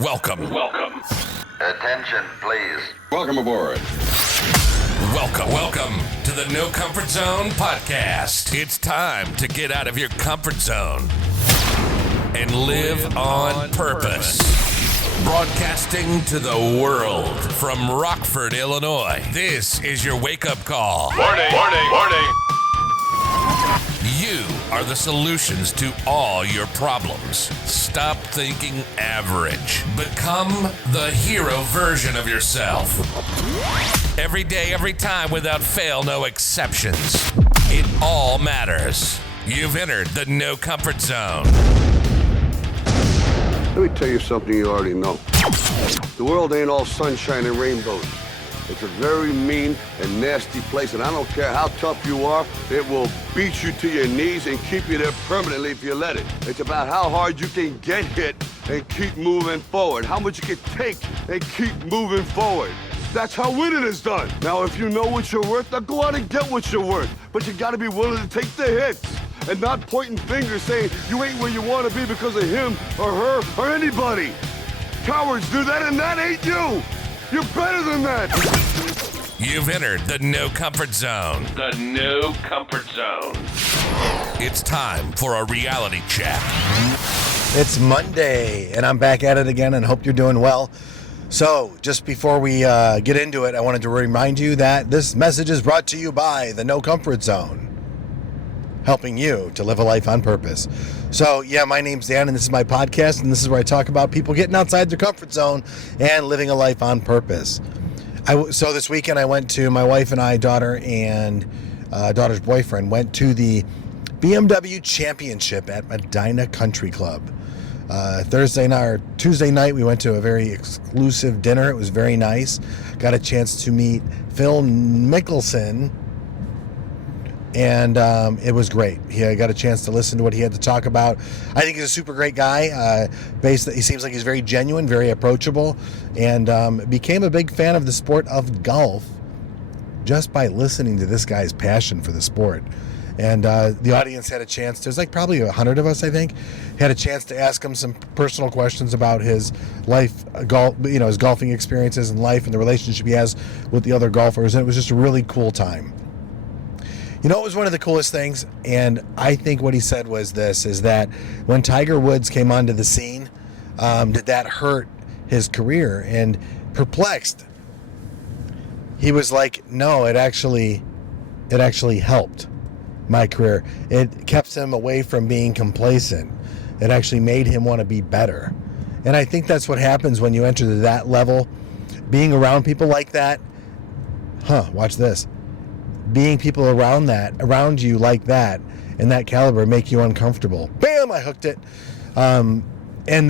Welcome. Attention, please. Welcome aboard. Welcome to the No Comfort Zone podcast. It's time to get out of your comfort zone and live on purpose. Broadcasting to the world from Rockford, Illinois. This is your wake-up call. Warning. You are the solutions to all your problems. Stop thinking average. Become the hero version of yourself. Every day, every time, without fail, no exceptions. It all matters. You've entered the No Comfort Zone. Let me tell you something you already know. The world ain't all sunshine and rainbows. It's a very mean and nasty place, and I don't care how tough you are, it will beat you to your knees and keep you there permanently if you let it. It's about how hard you can get hit and keep moving forward, how much you can take and keep moving forward. That's how winning is done. Now, if you know what you're worth, now go out and get what you're worth. But you gotta be willing to take the hits and not pointing fingers saying you ain't where you wanna be because of him or her or anybody. Cowards do that, and that ain't you. You're better than that. You've entered the No Comfort Zone. The No Comfort Zone. It's time for a reality check. It's Monday, and I'm back at it again, and hope you're doing well. So, just before we get into it, I wanted to remind you that this message is brought to you by the No Comfort Zone, helping you to live a life on purpose. So, yeah, my name's Dan, and this is my podcast, and this is where I talk about people getting outside their comfort zone and living a life on purpose. So this weekend I went to, my wife and I, daughter and daughter's boyfriend, went to the BMW Championship at Medina Country Club. Tuesday night, we went to a very exclusive dinner. It was very nice. Got a chance to meet Phil Mickelson, and it was great. I got a chance to listen to what he had to talk about. I think he's a super great guy. He seems like he's very genuine, very approachable, and became a big fan of the sport of golf just by listening to this guy's passion for the sport. And the audience had a chance, there's like probably 100 of us, I think, had a chance to ask him some personal questions about his life, his golfing experiences in life and the relationship he has with the other golfers. And it was just a really cool time. You know, it was one of the coolest things, and I think what he said was this, is that when Tiger Woods came onto the scene, did that hurt his career? And perplexed, he was like, no, it actually helped my career. It kept him away from being complacent. It actually made him want to be better. And I think that's what happens when you enter to that level. Being around people like that, watch this. Being people around you like that, and that caliber, make you uncomfortable. Bam! I hooked it. And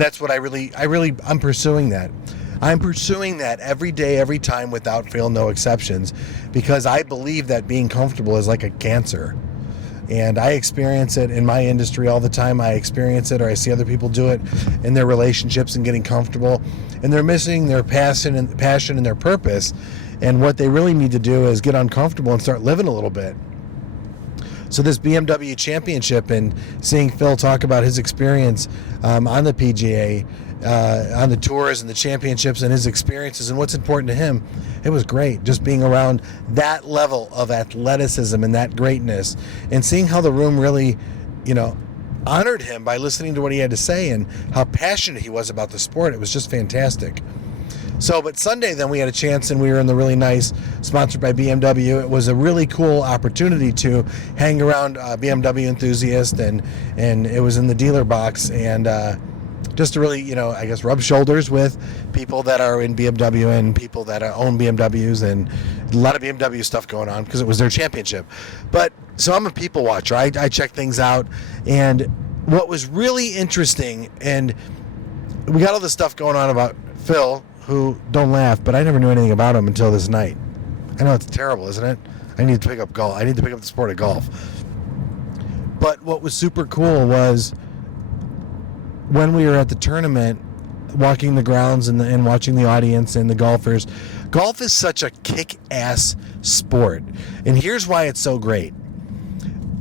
that's what I'm pursuing that. I'm pursuing that every day, every time, without fail, no exceptions, because I believe that being comfortable is like a cancer. And I experience it in my industry all the time. I experience it, or I see other people do it in their relationships and getting comfortable, and they're missing their passion and their purpose. And what they really need to do is get uncomfortable and start living a little bit. So this BMW Championship, and seeing Phil talk about his experience on the PGA, on the tours and the championships, and his experiences and what's important to him, it was great. Just being around that level of athleticism and that greatness, and seeing how the room really, honored him by listening to what he had to say and how passionate he was about the sport. It was just fantastic. So, but Sunday then we had a chance, and we were in the really nice, sponsored by BMW. It was a really cool opportunity to hang around BMW enthusiasts, and it was in the dealer box, and just to really, rub shoulders with people that are in BMW and people that own BMWs, and a lot of BMW stuff going on because it was their championship. But so I'm a people watcher. I check things out, and what was really interesting, and we got all this stuff going on about Phil, who, don't laugh, but I never knew anything about him until this night. I know it's terrible, isn't it? I need to pick up golf. I need to pick up the sport of golf. But what was super cool was when we were at the tournament, walking the grounds and watching the audience and the golfers. Golf is such a kick-ass sport. And here's why it's so great.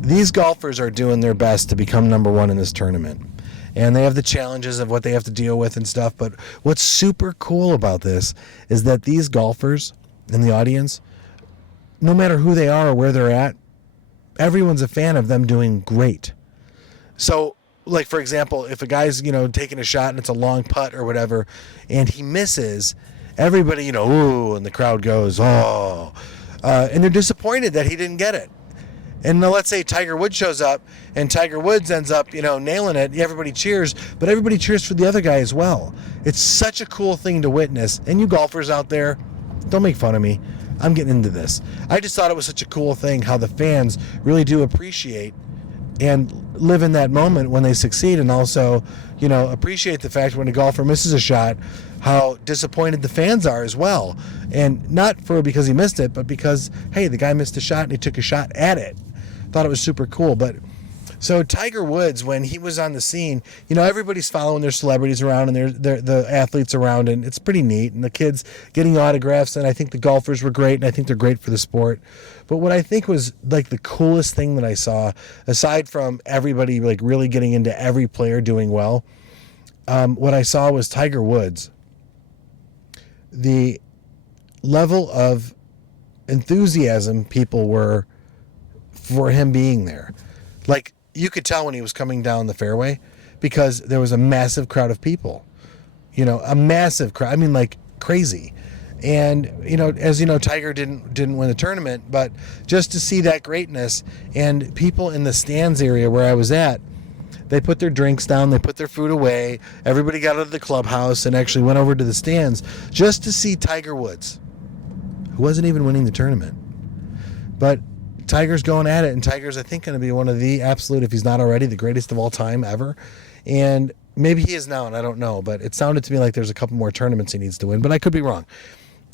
These golfers are doing their best to become number one in this tournament. and they have the challenges of what they have to deal with and stuff. But what's super cool about this is that these golfers in the audience, no matter who they are or where they're at, everyone's a fan of them doing great. So, like, for example, if a guy's, taking a shot and it's a long putt or whatever, and he misses, everybody, ooh, and the crowd goes, oh. And they're disappointed that he didn't get it. And now let's say Tiger Woods shows up, and Tiger Woods ends up, nailing it. Everybody cheers, but everybody cheers for the other guy as well. It's such a cool thing to witness. And you golfers out there, don't make fun of me. I'm getting into this. I just thought it was such a cool thing how the fans really do appreciate and live in that moment when they succeed, and also, appreciate the fact when a golfer misses a shot, how disappointed the fans are as well. And not because he missed it, but because, hey, the guy missed a shot and he took a shot at it. Thought it was super cool. But so Tiger Woods, when he was on the scene, everybody's following their celebrities around and the athletes around, and it's pretty neat. And the kids getting autographs, and I think the golfers were great, and I think they're great for the sport. But what I think was like the coolest thing that I saw, aside from everybody like really getting into every player doing well, what I saw was Tiger Woods. The level of enthusiasm people were for him being there. Like, you could tell when he was coming down the fairway because there was a massive crowd of people. A massive crowd. I mean, like, crazy. And, as you know, Tiger didn't win the tournament, but just to see that greatness, and people in the stands area where I was at, they put their drinks down, they put their food away, everybody got out of the clubhouse and actually went over to the stands just to see Tiger Woods, who wasn't even winning the tournament. But Tiger's going at it, and Tiger's, I think, going to be one of the absolute, if he's not already, the greatest of all time ever. And maybe he is now, and I don't know, but it sounded to me like there's a couple more tournaments he needs to win, but I could be wrong.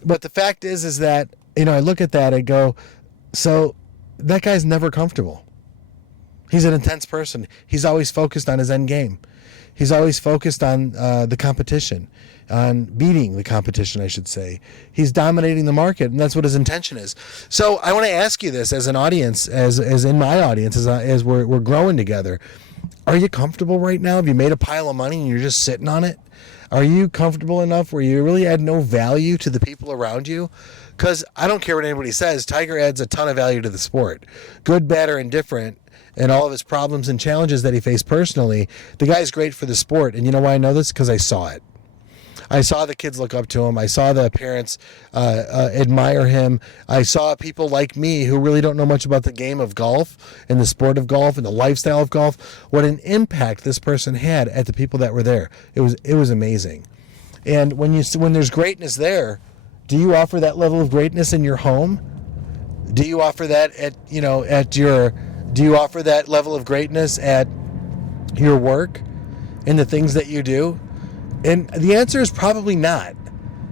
But the fact is that, I look at that and go, so that guy's never comfortable. He's an intense person. He's always focused on his end game. He's always focused on the competition, on beating the competition, I should say. He's dominating the market, and that's what his intention is. So I want to ask you this as an audience, as in my audience, as we're growing together. Are you comfortable right now? Have you made a pile of money and you're just sitting on it? Are you comfortable enough where you really add no value to the people around you? Because I don't care what anybody says, Tiger adds a ton of value to the sport. Good, bad, or indifferent, and all of his problems and challenges that he faced personally, the guy's great for the sport. And you know why I know this? Because I saw it. I saw the kids look up to him. I saw the parents admire him. I saw people like me who really don't know much about the game of golf and the sport of golf and the lifestyle of golf, what an impact this person had at the people that were there. It was amazing. And when there's greatness there, do you offer that level of greatness in your home? Do you offer that do you offer that level of greatness at your work and the things that you do? And the answer is probably not.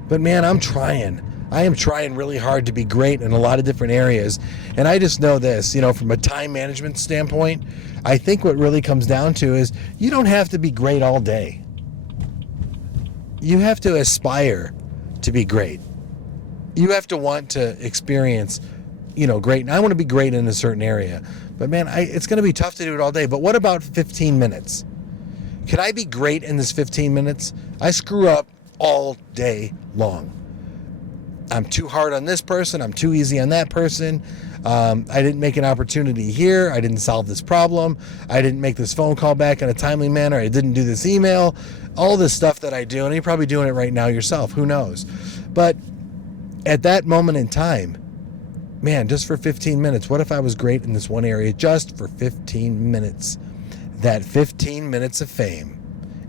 But man, I'm trying. I am trying really hard to be great in a lot of different areas. And I just know this, from a time management standpoint, I think what really comes down to is you don't have to be great all day. You have to aspire to be great. You have to want to experience, great. And I want to be great in a certain area. But man, it's going to be tough to do it all day. But what about 15 minutes? Can I be great in this 15 minutes? I screw up all day long. I'm too hard on this person. I'm too easy on that person. I didn't make an opportunity here. I didn't solve this problem. I didn't make this phone call back in a timely manner. I didn't do this email. All this stuff that I do, and you're probably doing it right now yourself. Who knows? But at that moment in time, man, just for 15 minutes, what if I was great in this one area just for 15 minutes? That 15 minutes of fame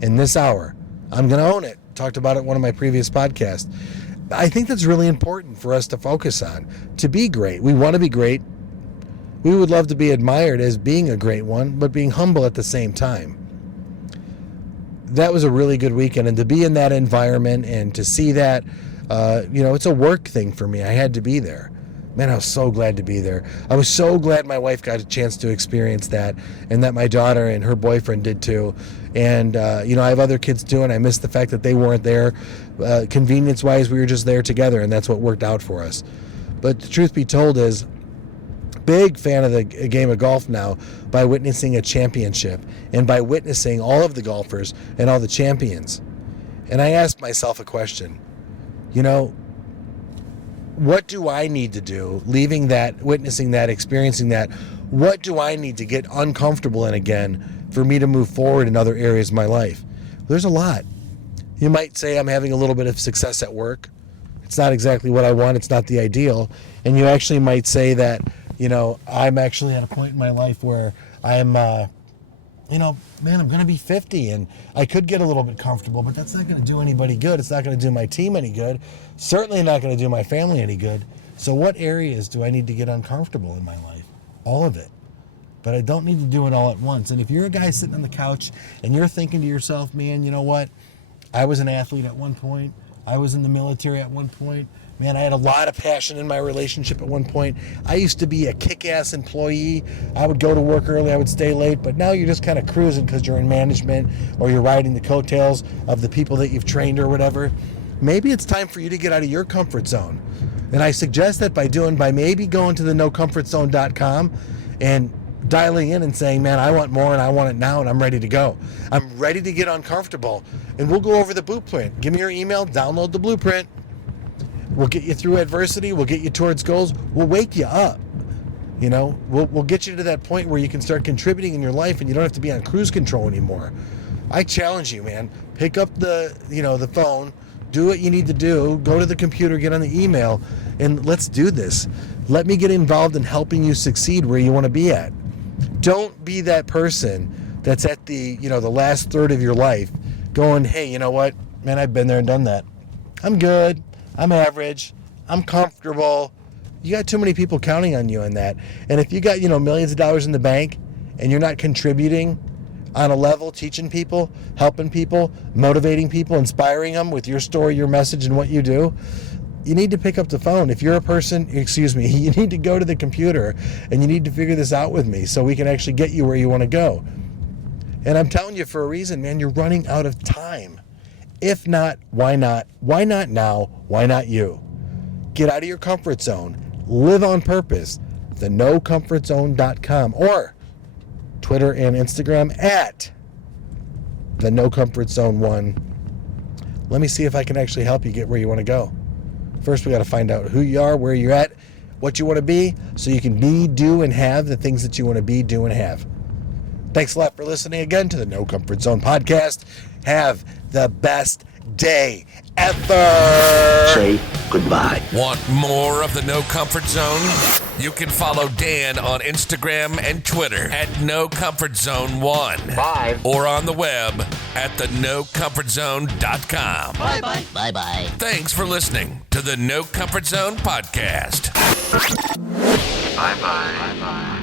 in this hour, I'm going to own it. Talked about it in one of my previous podcasts. I think that's really important for us to focus on, to be great. We want to be great. We would love to be admired as being a great one, but being humble at the same time. That was a really good weekend, and to be in that environment and to see that, it's a work thing for me. I had to be there. Man, I was so glad to be there. I was so glad my wife got a chance to experience that, and that my daughter and her boyfriend did too. And, I have other kids too, and I missed the fact that they weren't there. Convenience-wise, we were just there together, and that's what worked out for us. But the truth be told is, big fan of the game of golf now by witnessing a championship and by witnessing all of the golfers and all the champions. And I asked myself a question, what do I need to do, leaving that, witnessing that, experiencing that, what do I need to get uncomfortable in again for me to move forward in other areas of my life? There's a lot. You might say I'm having a little bit of success at work. It's not exactly what I want. It's not the ideal. And you actually might say that, I'm actually at a point in my life where I'm, I'm going to be 50 and I could get a little bit comfortable, but that's not going to do anybody good. It's not going to do my team any good. Certainly not going to do my family any good. So what areas do I need to get uncomfortable in my life? All of it. But I don't need to do it all at once. And if you're a guy sitting on the couch and you're thinking to yourself, man, you know what? I was an athlete at one point. I was in the military at one point. Man, I had a lot of passion in my relationship at one point. I used to be a kick-ass employee. I would go to work early, I would stay late, but now you're just kind of cruising because you're in management or you're riding the coattails of the people that you've trained or whatever. Maybe it's time for you to get out of your comfort zone. And I suggest that by maybe going to the nocomfortzone.com and dialing in and saying, man, I want more and I want it now and I'm ready to go. I'm ready to get uncomfortable. And we'll go over the blueprint. Give me your email, download the blueprint. We'll get you through adversity. We'll get you towards goals. We'll wake you up. We'll get you to that point where you can start contributing in your life and you don't have to be on cruise control anymore. I challenge you, man. Pick up the phone, do what you need to do, go to the computer, get on the email, and let's do this. Let me get involved in helping you succeed where you want to be at. Don't be that person that's at the last third of your life going, hey, you know what? Man, I've been there and done that. I'm good. I'm average. I'm comfortable. You got too many people counting on you in that. And if you got, millions of dollars in the bank and you're not contributing on a level, teaching people, helping people, motivating people, inspiring them with your story, your message, and what you do, you need to pick up the phone. If you're a person, you need to go to the computer and you need to figure this out with me so we can actually get you where you want to go. And I'm telling you for a reason, man, you're running out of time. If not, why not? Why not now? Why not you? Get out of your comfort zone. Live on purpose. TheNoComfortZone.com or Twitter and Instagram at the No Comfort Zone 1. Let me see if I can actually help you get where you want to go. First, we got to find out who you are, where you're at, what you want to be, so you can be, do, and have the things that you want to be, do, and have. Thanks a lot for listening again to the No Comfort Zone podcast. Have the best day ever. Say goodbye. Want more of the No Comfort Zone? You can follow Dan on Instagram and Twitter at No Comfort Zone 1. Bye. Or on the web at thenocomfortzone.com. Bye-bye. Bye-bye. Thanks for listening to the No Comfort Zone podcast. Bye-bye. Bye-bye.